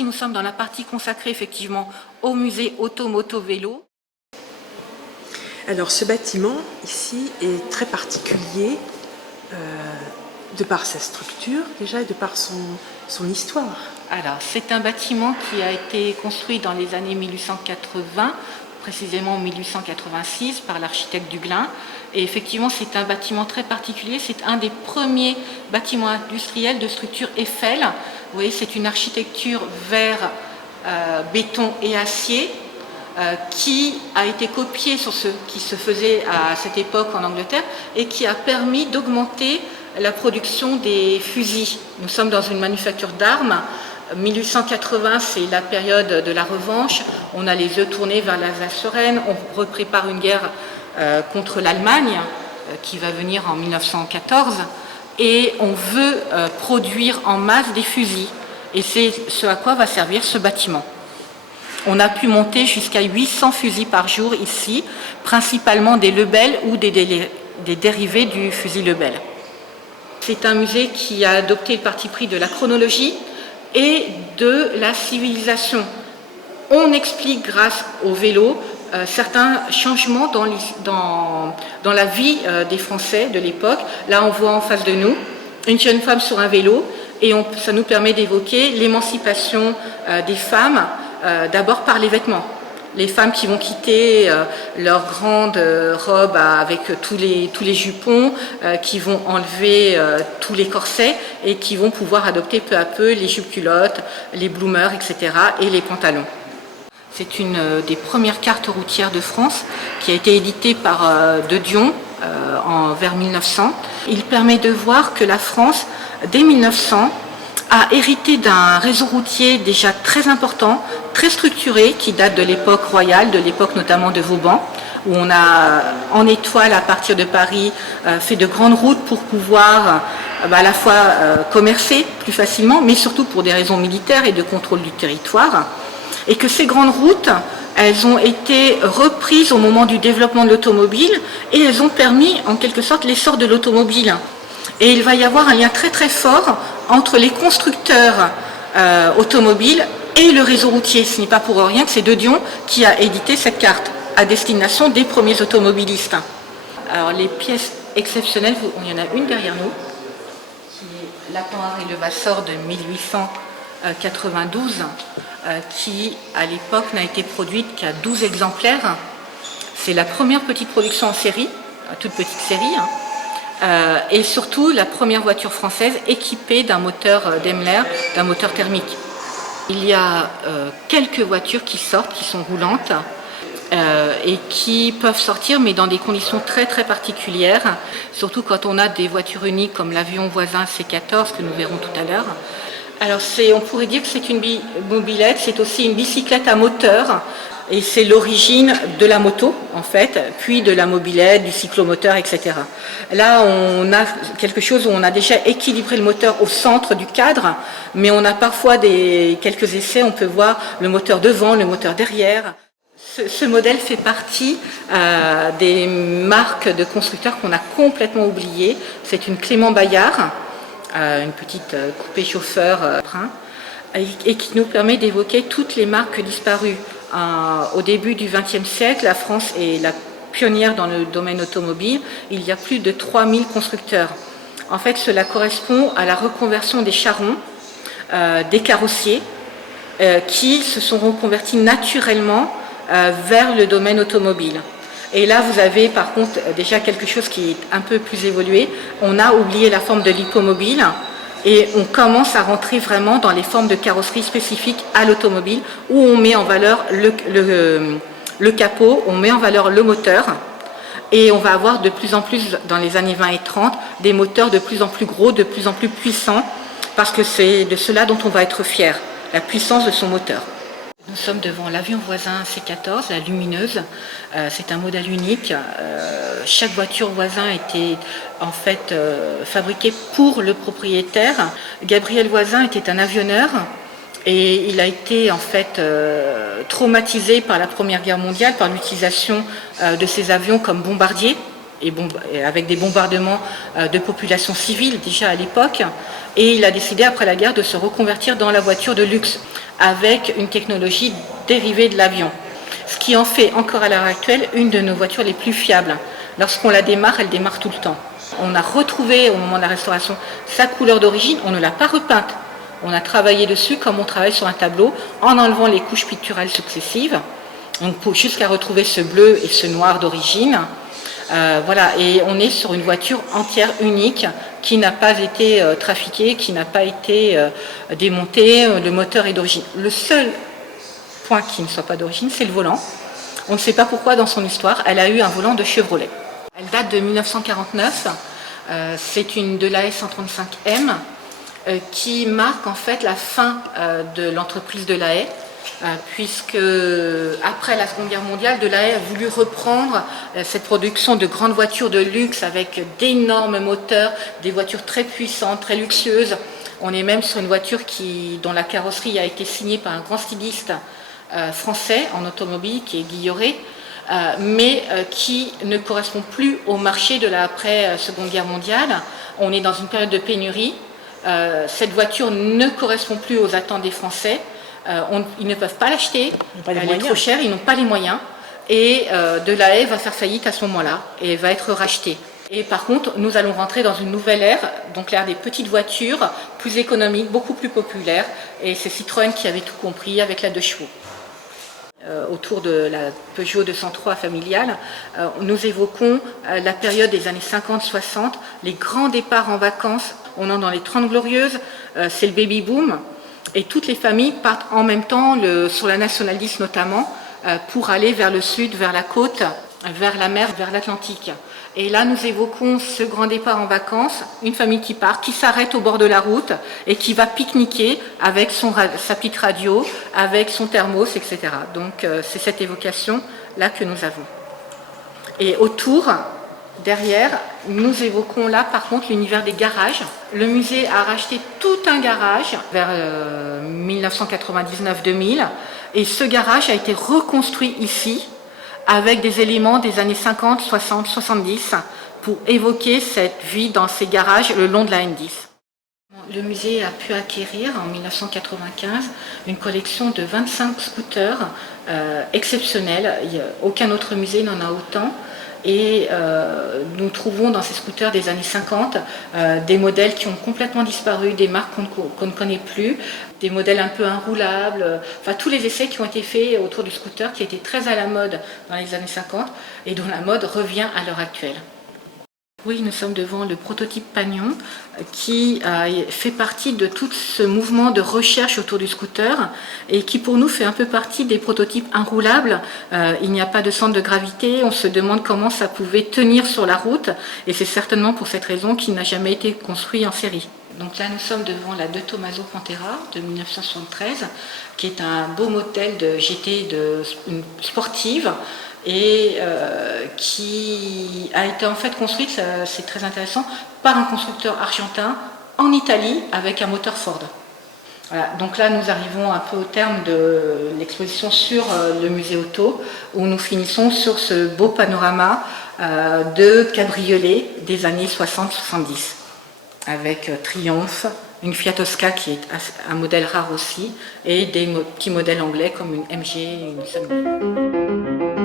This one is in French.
nous sommes dans la partie consacrée effectivement au musée Auto-Moto-Vélo. Alors ce bâtiment ici est très particulier de par sa structure déjà et de par son histoire. Alors c'est un bâtiment qui a été construit dans les années 1880, précisément 1886 par l'architecte Duglin. Et effectivement c'est un bâtiment très particulier, c'est un des premiers bâtiments industriels de structure Eiffel. Vous voyez, c'est une architecture verre, béton et acier. Qui a été copié sur ce qui se faisait à cette époque en Angleterre et qui a permis d'augmenter la production des fusils. Nous sommes dans une manufacture d'armes. 1880, c'est la période de la revanche. On a les yeux tournés vers l'Alsace-Lorraine. On reprépare une guerre contre l'Allemagne qui va venir en 1914. Et on veut produire en masse des fusils. Et c'est ce à quoi va servir ce bâtiment. On a pu monter jusqu'à 800 fusils par jour ici, principalement des Lebel ou des dérivés du fusil Lebel. C'est un musée qui a adopté le parti pris de la chronologie et de la civilisation. On explique grâce au vélo certains changements dans la vie des Français de l'époque. Là, on voit en face de nous une jeune femme sur un vélo et ça nous permet d'évoquer l'émancipation des femmes. D'abord par les vêtements. Les femmes qui vont quitter leurs grandes robes avec tous les jupons, qui vont enlever tous les corsets et qui vont pouvoir adopter peu à peu les jupes-culottes, les bloomers, etc. et les pantalons. C'est une des premières cartes routières de France qui a été éditée par De Dion vers 1900. Il permet de voir que la France, dès 1900, a hérité d'un réseau routier déjà très important, très structuré, qui date de l'époque royale, de l'époque notamment de Vauban, où on a en étoile à partir de Paris fait de grandes routes pour pouvoir à la fois commercer plus facilement, mais surtout pour des raisons militaires et de contrôle du territoire. Et que ces grandes routes, elles ont été reprises au moment du développement de l'automobile et elles ont permis en quelque sorte l'essor de l'automobile. Et il va y avoir un lien très très fort entre les constructeurs automobiles et le réseau routier. Ce n'est pas pour rien que c'est De Dion qui a édité cette carte à destination des premiers automobilistes. Alors les pièces exceptionnelles, il y en a une derrière nous, qui est l'Apenard et le Vassor de 1892, qui à l'époque n'a été produite qu'à 12 exemplaires. C'est la première petite production en série, toute petite série, et surtout la première voiture française équipée d'un moteur Daimler, d'un moteur thermique. Il y a quelques voitures qui sortent, qui sont roulantes et qui peuvent sortir, mais dans des conditions très très particulières, surtout quand on a des voitures uniques comme l'avion voisin C14 que nous verrons tout à l'heure. Alors on pourrait dire que c'est une mobilette, c'est aussi une bicyclette à moteur. Et c'est l'origine de la moto, en fait, puis de la mobilette, du cyclomoteur, etc. Là, on a quelque chose où on a déjà équilibré le moteur au centre du cadre, mais on a parfois quelques essais, on peut voir le moteur devant, le moteur derrière. Ce modèle fait partie des marques de constructeurs qu'on a complètement oubliées. C'est une Clément Bayard, une petite coupé chauffeur et qui nous permet d'évoquer toutes les marques disparues. Au début du XXe siècle, la France est la pionnière dans le domaine automobile. Il y a plus de 3000 constructeurs. En fait, cela correspond à la reconversion des charrons, des carrossiers, qui se sont reconvertis naturellement vers le domaine automobile. Et là, vous avez par contre déjà quelque chose qui est un peu plus évolué. On a oublié la forme de l'hippomobile. Et on commence à rentrer vraiment dans les formes de carrosserie spécifiques à l'automobile, où on met en valeur le capot, on met en valeur le moteur, et on va avoir de plus en plus, dans les années 20 et 30, des moteurs de plus en plus gros, de plus en plus puissants, parce que c'est de cela dont on va être fier, la puissance de son moteur. Nous sommes devant l'avion voisin C14, la lumineuse. C'est un modèle unique. Chaque voiture voisin était en fait fabriquée pour le propriétaire. Gabriel Voisin était un avionneur et il a été en fait traumatisé par la Première Guerre mondiale, par l'utilisation de ces avions comme bombardiers, et avec des bombardements de populations civiles déjà à l'époque. Et il a décidé après la guerre de se reconvertir dans la voiture de luxe. avec une technologie dérivée de l'avion. Ce qui en fait encore à l'heure actuelle une de nos voitures les plus fiables. Lorsqu'on la démarre, elle démarre tout le temps. On a retrouvé au moment de la restauration sa couleur d'origine, on ne l'a pas repeinte. On a travaillé dessus comme on travaille sur un tableau en enlevant les couches picturales successives, donc jusqu'à retrouver ce bleu et ce noir d'origine. Voilà, et on est sur une voiture entière unique qui n'a pas été trafiquée, qui n'a pas été démontée. Le moteur est d'origine. Le seul point qui ne soit pas d'origine, c'est le volant. On ne sait pas pourquoi dans son histoire, elle a eu un volant de Chevrolet. Elle date de 1949. C'est une Delahaye 135M qui marque en fait la fin de l'entreprise Delahaye. Puisque après la Seconde Guerre mondiale, Delahaye a voulu reprendre cette production de grandes voitures de luxe avec d'énormes moteurs, des voitures très puissantes, très luxueuses. On est même sur une voiture dont la carrosserie a été signée par un grand styliste français en automobile qui est Guilloré, mais qui ne correspond plus au marché de l'après-Seconde Guerre mondiale. On est dans une période de pénurie. Cette voiture ne correspond plus aux attentes des Français. Ils ne peuvent pas l'acheter, elle est trop chère, ils n'ont pas les moyens. Et Delahaye va faire faillite à ce moment-là et va être rachetée. Et par contre, nous allons rentrer dans une nouvelle ère, donc l'ère des petites voitures, plus économiques, beaucoup plus populaires. Et c'est Citroën qui avait tout compris avec la 2 chevaux. Autour de la Peugeot 203 familiale, nous évoquons la période des années 50-60, les grands départs en vacances. On est dans les 30 glorieuses, c'est le baby boom. Et toutes les familles partent en même temps, sur la Nationale 10 notamment, pour aller vers le sud, vers la côte, vers la mer, vers l'Atlantique. Et là, nous évoquons ce grand départ en vacances, une famille qui part, qui s'arrête au bord de la route et qui va pique-niquer avec sa petite radio, avec son thermos, etc. Donc, c'est cette évocation-là que nous avons. Et autour, derrière, nous évoquons là par contre l'univers des garages. Le musée a racheté tout un garage vers 1999-2000 et ce garage a été reconstruit ici avec des éléments des années 50, 60, 70 pour évoquer cette vie dans ces garages le long de la N10. Le musée a pu acquérir en 1995 une collection de 25 scooters exceptionnels. Aucun autre musée n'en a autant. Et nous trouvons dans ces scooters des années 50 des modèles qui ont complètement disparu, des marques qu'on ne connaît plus, des modèles un peu enroulables, enfin tous les essais qui ont été faits autour du scooter qui étaient très à la mode dans les années 50 et dont la mode revient à l'heure actuelle. Oui, nous sommes devant le prototype Pagnon qui fait partie de tout ce mouvement de recherche autour du scooter et qui pour nous fait un peu partie des prototypes enroulables. Il n'y a pas de centre de gravité, on se demande comment ça pouvait tenir sur la route et c'est certainement pour cette raison qu'il n'a jamais été construit en série. Donc là, nous sommes devant la De Tomaso Pantera de 1973 qui est un beau modèle de GT sportive et qui a été en fait construite, c'est très intéressant, par un constructeur argentin en Italie avec un moteur Ford. Voilà, donc là nous arrivons un peu au terme de l'exposition sur le musée auto où nous finissons sur ce beau panorama de cabriolets des années 60-70 avec Triumph, une Fiat Tosca qui est un modèle rare aussi et des petits modèles anglais comme une MG et une Sunny.